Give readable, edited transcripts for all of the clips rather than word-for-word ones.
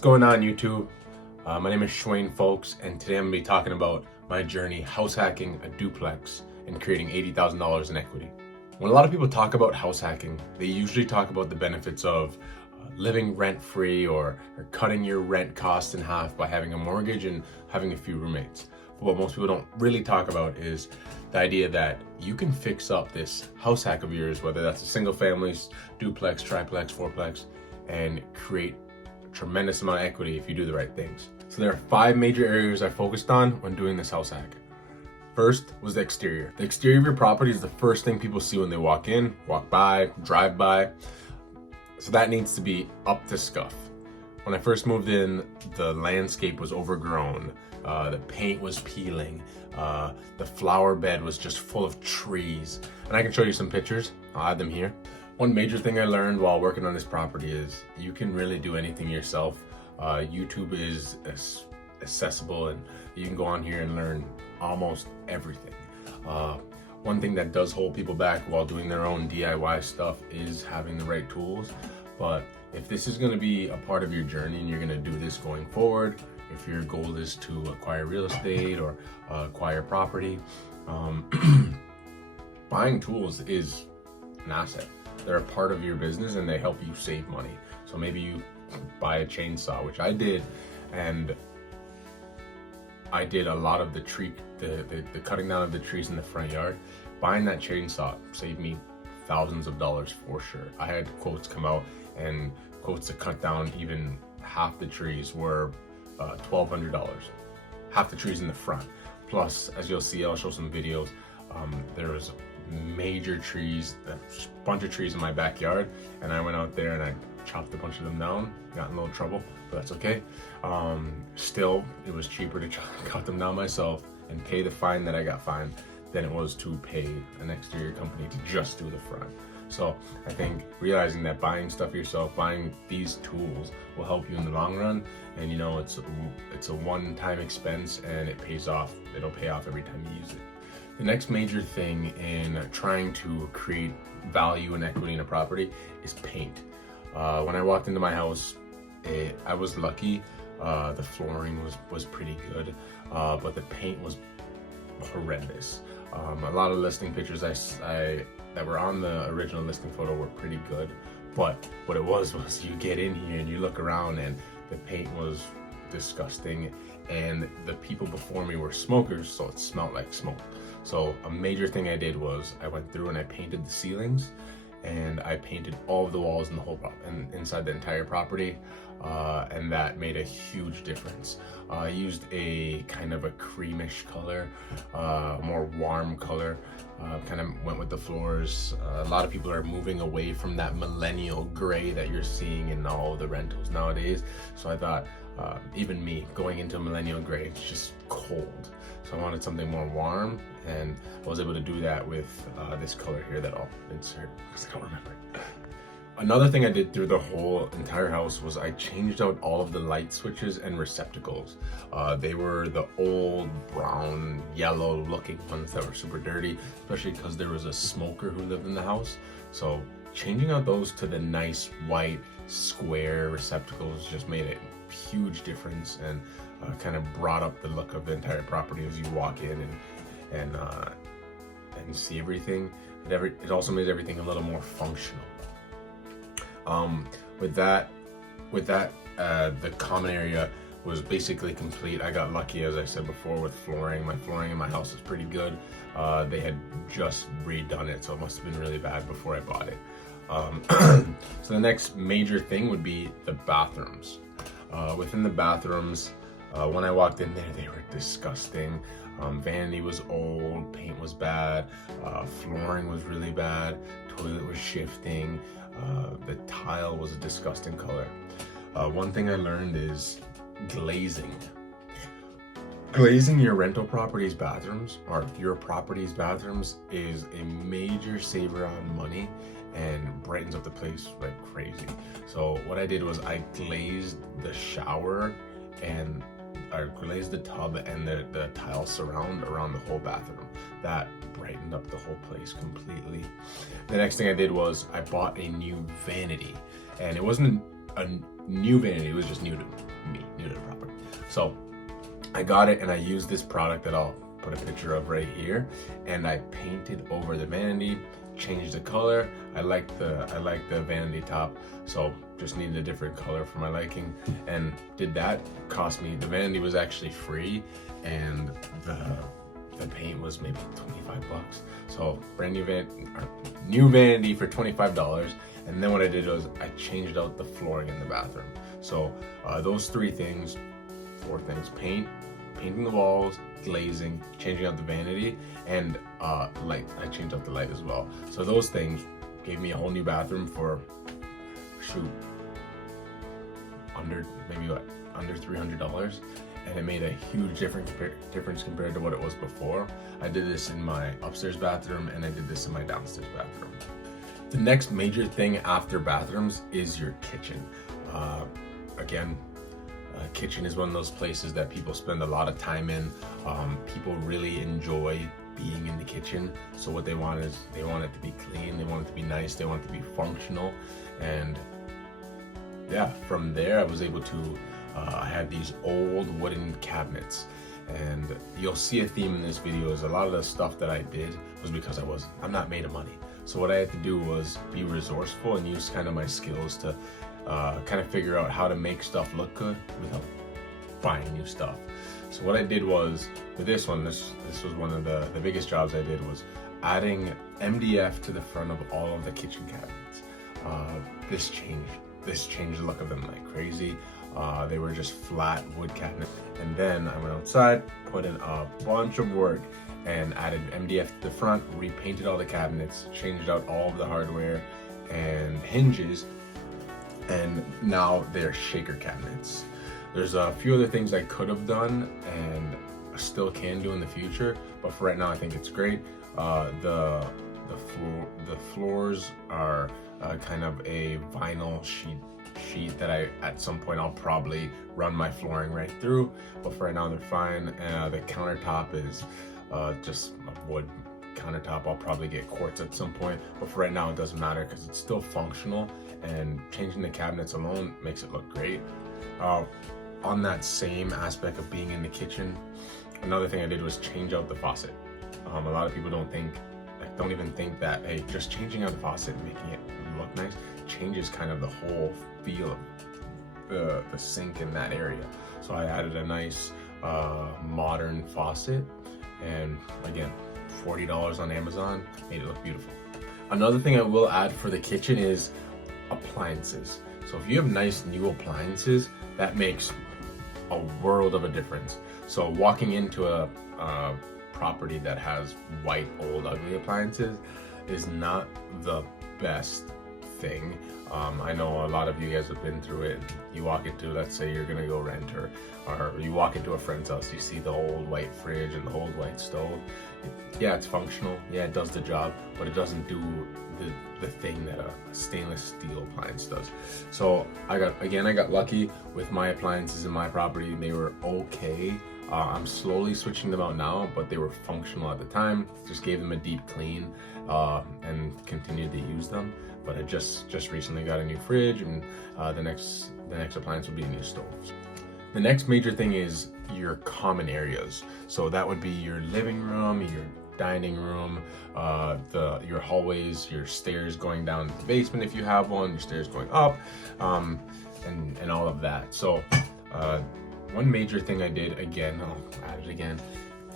What's going on, YouTube? My name is Shwayne, folks, and today I'm going to be talking about my journey house hacking a duplex and creating $80,000 in equity. When a lot of people talk about house hacking, they usually talk about the benefits of living rent-free or cutting your rent costs in half by having a mortgage and having a few roommates. But what most people don't really talk about is the idea that you can fix up this house hack of yours, whether that's a single family, duplex, triplex, fourplex, and create tremendous amount of equity if you do the right things. So there are 5 major areas I focused on when doing this house hack. First was the exterior. The exterior of your property is the first thing people see when they walk in, walk by, drive by. So that needs to be up to scuff. When I first moved in, the landscape was overgrown. The paint was peeling. The flower bed was just full of trees. And I can show you some pictures. I'll add them here. One major thing I learned while working on this property is you can really do anything yourself. YouTube is accessible and you can go on here and learn almost everything. One thing that does hold people back while doing their own DIY stuff is having the right tools. But if this is going to be a part of your journey and you're going to do this going forward, if your goal is to acquire real estate or acquire property, buying tools is an asset. They're a part of your business and they help you save money. So maybe you buy a chainsaw, which I did, and I did a lot of the cutting down of the trees in the front yard. Buying that chainsaw saved me thousands of dollars for sure. I had quotes come out, and quotes to cut down even half the trees were $1,200. Half the trees in the front. Plus, as you'll see, I'll show some videos, there was major trees, a bunch of trees in my backyard, and I went out there and I chopped a bunch of them down. Got in a little trouble, but that's okay. Still, it was cheaper to cut them down myself and pay the fine that I got fined than it was to pay an exterior company to just do the front. So I think realizing that buying stuff yourself, buying these tools will help you in the long run, and you know it's a one-time expense and it pays off. It'll pay off every time you use it. The next major thing in trying to create value and equity in a property is paint. When I walked into my house, I was lucky. The flooring was pretty good, but the paint was horrendous. A lot of listing pictures that were on the original listing photo were pretty good, but what it was you get in here and you look around and the paint was disgusting, and the people before me were smokers, so it smelled like smoke. So a major thing I did was I went through and I painted the ceilings, and I painted all of the walls in the whole and inside the entire property, and that made a huge difference. I used a kind of a creamish color, more warm color, kind of went with the floors. A lot of people are moving away from that millennial gray that you're seeing in all the rentals nowadays. So I thought, even me going into millennial gray, it's just cold. So I wanted something more warm, and I was able to do that with this color here that I'll insert because I don't remember. Another thing I did through the whole entire house was I changed out all of the light switches and receptacles. They were the old brown, yellow looking ones that were super dirty, especially because there was a smoker who lived in the house. So changing out those to the nice white square receptacles just made a huge difference, and kind of brought up the look of the entire property as you walk in and see everything. It also made everything a little more functional. With that, the common area was basically complete. I got lucky, as I said before, with flooring. My flooring in my house is pretty good. They had just redone it, so it must have been really bad before I bought it. So the next major thing would be the bathrooms. Within the bathrooms, when I walked in there, they were disgusting. Vanity was old, paint was bad, flooring was really bad, toilet was shifting, the tile was a disgusting color. One thing I learned is glazing. Glazing your rental property's bathrooms, or your property's bathrooms, is a major saver on money and brightens up the place like crazy. So what I did was I glazed the shower, and I glazed the tub and the tile surround around the whole bathroom. That brightened up the whole place completely. The next thing I did was I bought a new vanity, and it wasn't a new vanity, it was just new to me. So I got it, and I used this product that I'll put a picture of right here, and I painted over the vanity, changed the color. I like the vanity top, so just needed a different color for my liking, and did that. Cost me, the vanity was actually free, and the paint was maybe 25 bucks. So brand new vanity for $25. And then what I did was I changed out the flooring in the bathroom. So those four things: painting the walls, glazing, changing out the vanity, and light. I changed out the light as well. So those things gave me a whole new bathroom for under $300, and it made a huge difference compared to what it was before. I did this in my upstairs bathroom, and I did this in my downstairs bathroom. The next major thing after bathrooms is your kitchen. Kitchen is one of those places that people spend a lot of time in. People really enjoy being in the kitchen. So what they want is, they want it to be clean, they want it to be nice, they want it to be functional. And yeah, from there I was able to, I had these old wooden cabinets. And you'll see a theme in this video is a lot of the stuff that I did was because I'm not made of money. So what I had to do was be resourceful and use kind of my skills to kind of figure out how to make stuff look good without buying new stuff. So what I did was, with this one, this was one of the biggest jobs I did, was adding MDF to the front of all of the kitchen cabinets. This changed the look of them like crazy. They were just flat wood cabinets. And then I went outside, put in a bunch of work, and added MDF to the front, repainted all the cabinets, changed out all of the hardware and hinges, and now they're shaker cabinets. There's a few other things I could have done and still can do in the future, but for right now I think it's great. The floors are kind of a vinyl sheet that at some point I'll probably run my flooring right through, but for right now they're fine. The countertop is just a wood countertop. I'll probably get quartz at some point, but for right now it doesn't matter because it's still functional, and changing the cabinets alone makes it look great. On that same aspect of being in the kitchen, another thing I did was change out the faucet. A lot of people don't even think that, hey, just changing out the faucet and making it look nice changes kind of the whole feel of the sink in that area. So I added a nice modern faucet, and again, $40 on Amazon, made it look beautiful. Another thing I will add for the kitchen is appliances. So if you have nice new appliances, that makes a world of a difference. So walking into a property that has white, old, ugly appliances is not the best thing. I know a lot of you guys have been through it. You walk into, let's say you're gonna go rent, or you walk into a friend's house, you see the old white fridge and the old white stove. Yeah, it's functional, yeah, it does the job, but it doesn't do the thing that a stainless steel appliance does. So I got lucky with my appliances in my property. They were okay. I'm slowly switching them out now, but they were functional at the time. Just gave them a deep clean and continued to use them. But I just recently got a new fridge, and the next appliance will be a new stove. The next major thing is your common areas. So that would be your living room, your dining room, your hallways, your stairs going down to the basement if you have one, your stairs going up, and all of that. So one major thing I did, again, I'll add it again,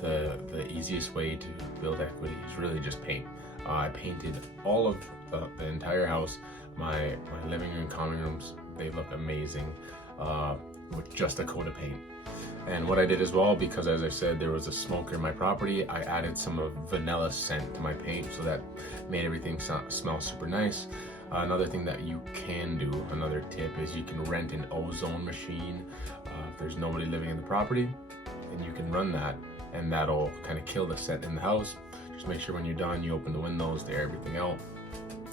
the easiest way to build equity is really just paint. I painted all of the entire house. My living room, common rooms, they look amazing with just a coat of paint. And what I did as well, because as I said, there was a smoker in my property, I added some of vanilla scent to my paint, so that made everything smell super nice. Another thing that you can do, another tip, is you can rent an ozone machine. If there's nobody living in the property, and you can run that, and that'll kind of kill the scent in the house. Just make sure when you're done, you open the windows to air everything out.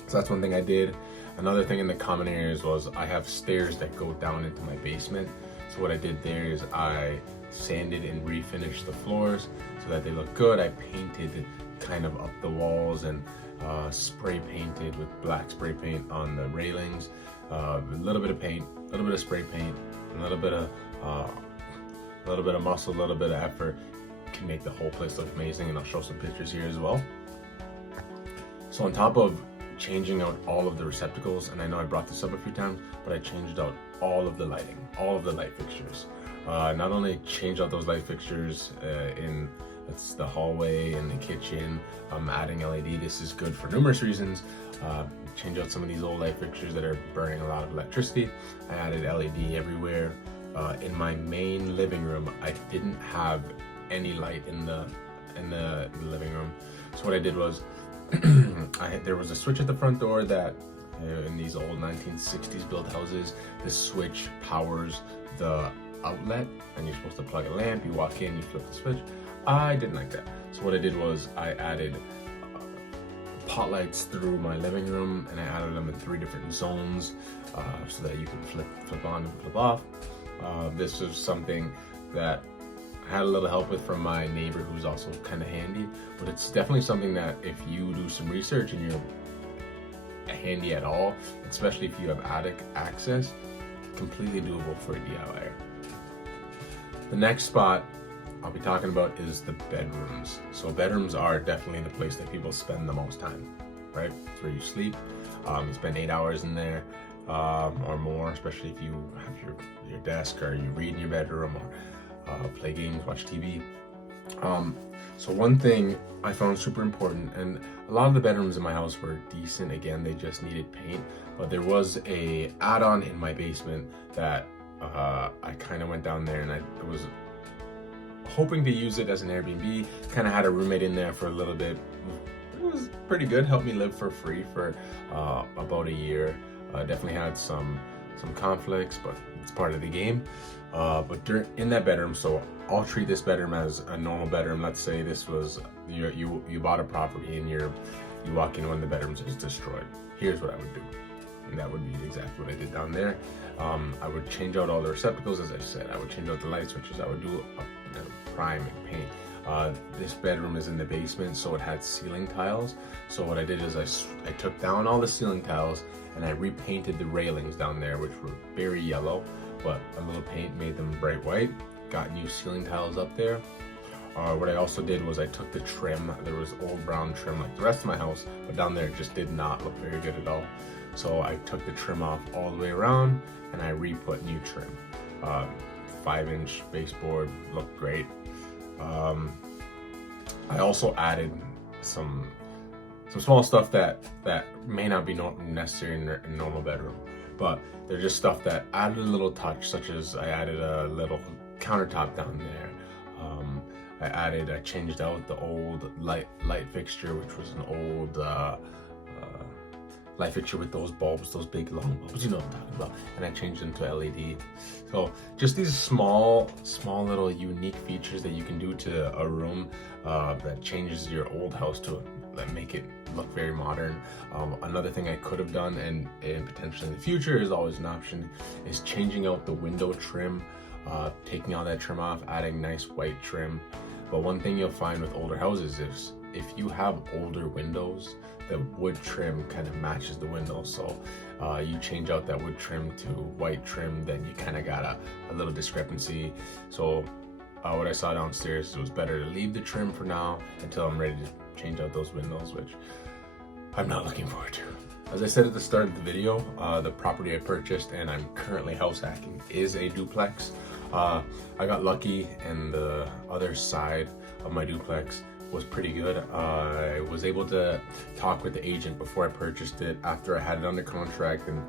So that's one thing I did. Another thing in the common areas was I have stairs that go down into my basement. So what I did there is I sanded and refinished the floors so that they look good. I painted kind of up the walls and spray painted with black spray paint on the railings. A little bit of paint, a little bit of spray paint, a little bit of A little bit of muscle, a little bit of effort can make the whole place look amazing, and I'll show some pictures here as well. So on top of changing out all of the receptacles, and I know I brought this up a few times, but I changed out all of the lighting, all of the light fixtures. Not only changed out those light fixtures in the hallway and the kitchen, I'm adding LED. This is good for numerous reasons. Change out some of these old light fixtures that are burning a lot of electricity. I added LED everywhere. In my main living room, I didn't have any light in the living room. So what I did was, there was a switch at the front door that in these old 1960s built houses, this switch powers the outlet, and you're supposed to plug a lamp, you walk in, you flip the switch. I didn't like that. So what I did was I added pot lights through my living room, and I added them in 3 different zones so that you can flip on and flip off. This is something that I had a little help with from my neighbor, who's also kind of handy, but it's definitely something that if you do some research and you're handy at all, especially if you have attic access, completely doable for a DIYer. The next spot I'll be talking about is the bedrooms. So bedrooms are definitely the place that people spend the most time, right? It's where you sleep. You spend 8 hours in there or more, especially if you have your desk, or you read in your bedroom, or play games, watch TV. So one thing I found super important, and a lot of the bedrooms in my house were decent. Again, they just needed paint, but there was a add-on in my basement that I kind of went down there, and I was hoping to use it as an Airbnb. Kind of had a roommate in there for a little bit. It was pretty good, helped me live for free for about a year. Definitely had some conflicts, but it's part of the game. But in that bedroom, so I'll treat this bedroom as a normal bedroom. Let's say this was you bought a property and you walk in, one of the bedrooms is destroyed. Here's what I would do, and that would be exactly what I did down there. I would change out all the receptacles, as I said. I would change out the light switches. I would do a prime and paint. This bedroom is in the basement, so it had ceiling tiles. So what I did is I took down all the ceiling tiles and I repainted the railings down there, which were very yellow, but a little paint made them bright white. Got new ceiling tiles up there. What I also did was I took the trim. There was old brown trim like the rest of my house, but down there it just did not look very good at all. So I took the trim off all the way around and I re-put new trim. 5-inch baseboard, looked great. I also added some small stuff that may not be necessary in a normal bedroom, but they're just stuff that added a little touch, such as I added a little countertop down there. I changed out the old light fixture, which was an old light fixture with those bulbs, those big long bulbs, you know what I'm talking about, and I changed them to LED. So just these small little unique features that you can do to a room that changes your old house to make it look very modern. Another thing I could have done, and potentially in the future is always an option, is changing out the window trim, taking all that trim off, adding nice white trim. But one thing you'll find with older houses is if you have older windows, the wood trim kind of matches the windows. So you change out that wood trim to white trim, then you kind of got a little discrepancy. So what I saw downstairs, it was better to leave the trim for now until I'm ready to change out those windows, which I'm not looking forward to. As I said at the start of the video, the property I purchased and I'm currently house hacking is a duplex. I got lucky, and the other side of my duplex was pretty good. I was able to talk with the agent before I purchased it, after I had it under contract and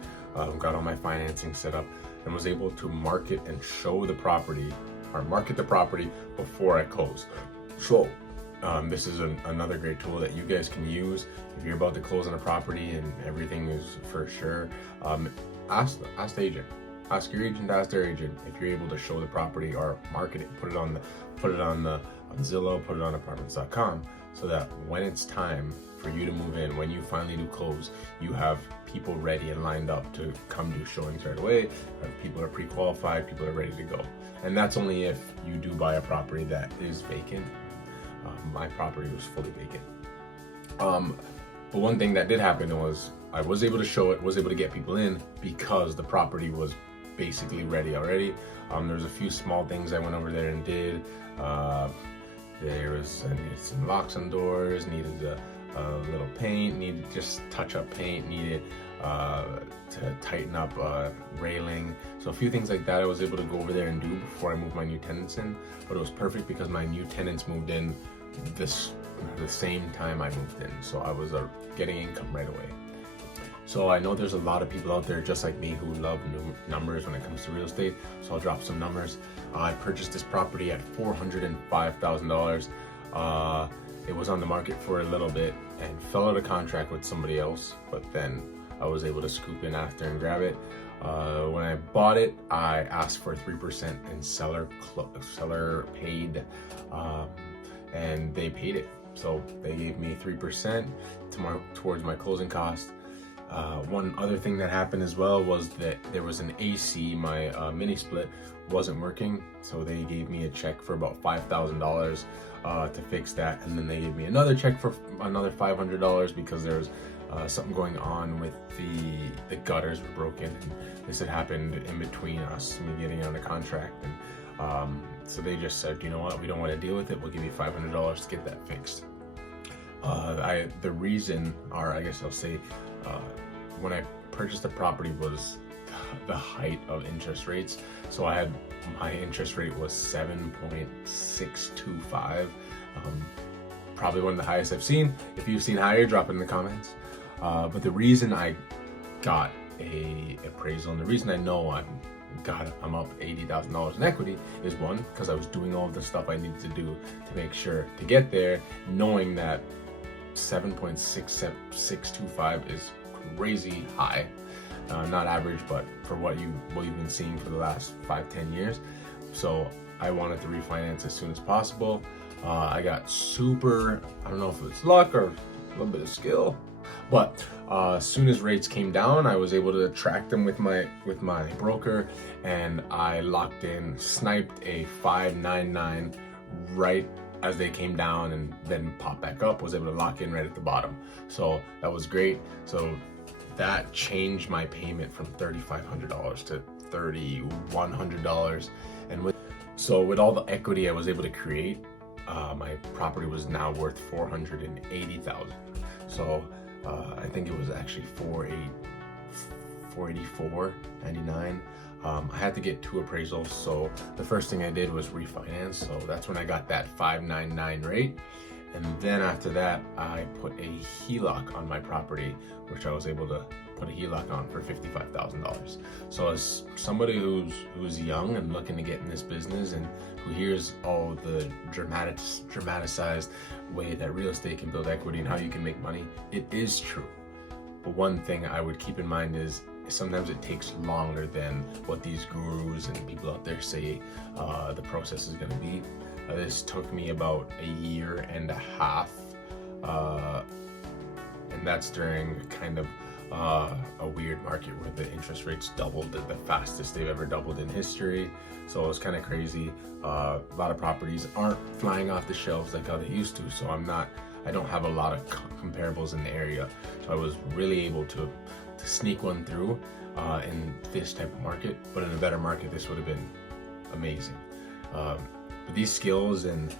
got all my financing set up, and was able to market and show the property, or market the property before I closed. So this is another great tool that you guys can use if you're about to close on a property and everything is for sure. Ask the agent. Ask your agent, ask their agent if you're able to show the property or market it, put it on Zillow, put it on apartments.com, so that when it's time for you to move in, when you finally do close, you have people ready and lined up to come do showings right away. People are pre-qualified, people are ready to go. And that's only if you do buy a property that is vacant. My property was fully vacant. But one thing that did happen was I was able to show it, was able to get people in because the property was basically ready already. There's a few small things I went over there and did. I needed some locks on doors, needed a little paint, needed just touch-up paint, needed to tighten up railing. So a few things like that I was able to go over there and do before I moved my new tenants in. But it was perfect because my new tenants moved in the same time I moved in. So I was getting income right away. So I know there's a lot of people out there just like me who love numbers when it comes to real estate. So I'll drop some numbers. I purchased this property at $405,000. It was on the market for a little bit and fell out of contract with somebody else, but then I was able to scoop in after and grab it. When I bought it, I asked for 3% and seller paid, and they paid it. So they gave me 3% towards my closing cost. One other thing that happened as well was that there was an AC, my mini split wasn't working, so they gave me a check for about $5,000 to fix that, and then they gave me another check for another $500 because there was something going on with the gutters were broken, and this had happened in between us, me getting on a contract, and so they just said, you know what, we don't want to deal with it, we'll give you $500 to get that fixed. The reason, or I guess I'll say, when I purchased the property was the height of interest rates. So my interest rate was 7.625, probably one of the highest I've seen. If you've seen higher, drop it in the comments. But the reason I got a appraisal, and the reason I know I'm up $80,000 in equity is, one, because I was doing all the stuff I needed to do to make sure to get there, knowing that 7.625 is crazy high. Not average, but for what you've been seeing for the last 5-10 years. So I wanted to refinance as soon as possible. I got I don't know if it's luck or a little bit of skill, but as soon as rates came down, I was able to track them with my broker, and I sniped a 5.99 right as they came down, and then popped back up. Was able to lock in right at the bottom. So that was great. So that changed my payment from $3,500 to $3,100, and with all the equity I was able to create, my property was now worth $480,000. So I think it was actually $484.99. I had to get 2 appraisals, so the first thing I did was refinance. So that's when I got that 5.99 rate. And then after that, I put a HELOC on my property, which I was able to put a HELOC on for $55,000. So as somebody who's young and looking to get in this business, and who hears all the dramatized way that real estate can build equity and how you can make money, it is true. But one thing I would keep in mind is sometimes it takes longer than what these gurus and people out there say the process is going to be. This took me about 1.5 years, and that's during kind of a weird market where the interest rates doubled at the fastest they've ever doubled in history. So it was kind of crazy. A lot of properties aren't flying off the shelves like how they used to, so I don't have a lot of comparables in the area. So I was really able to sneak one through in this type of market, but in a better market, this would have been amazing. But these skills and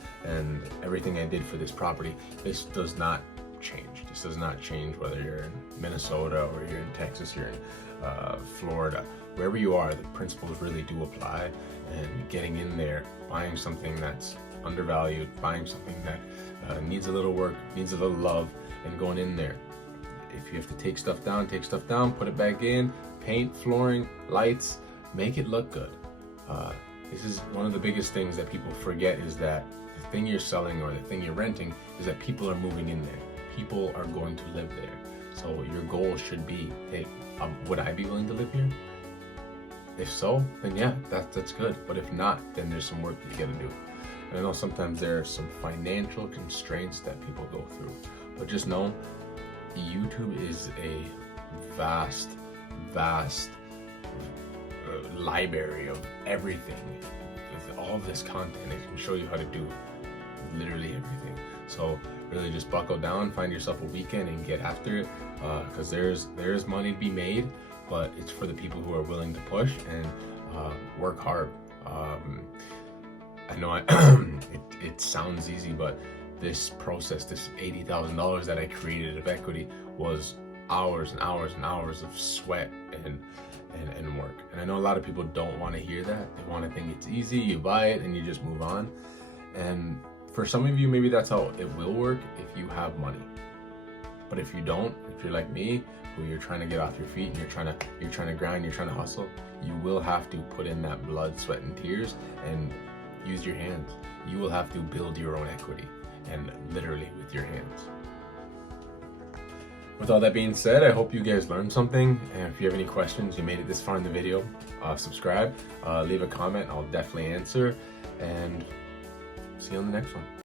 everything I did for this property, this does not change. This does not change whether you're in Minnesota or you're in Texas, you're in Florida. Wherever you are, the principles really do apply. And getting in there, buying something that's undervalued, buying something that needs a little work, needs a little love, and going in there. If you have to take stuff down, put it back in, paint, flooring, lights, make it look good. This is one of the biggest things that people forget, is that the thing you're selling or the thing you're renting is that people are moving in there. People are going to live there. So your goal should be, hey, would I be willing to live here? If so, then yeah, that's good. But if not, then there's some work that you gotta do. And I know sometimes there are some financial constraints that people go through, but just know YouTube is a vast library of everything. With all of this content, it can show you how to do literally everything. So really just buckle down, find yourself a weekend and get after it, because there's money to be made. but it's for the people who are willing to push and work hard. I know it sounds easy, but this process, this $80,000 that I created of equity, was hours and hours and hours of sweat and work. And I know a lot of people don't want to hear that. They want to think it's easy, you buy it and you just move on. And for some of you, maybe that's how it will work if you have money. But if you don't, if you're like me, who you're trying to get off your feet and you're trying to grind, you're trying to hustle, you will have to put in that blood, sweat, and tears and use your hands. You will have to build your own equity, and literally with your hands. With all that being said, I hope you guys learned something. And if you have any questions, you made it this far in the video, subscribe, leave a comment. I'll definitely answer, and see you on the next one.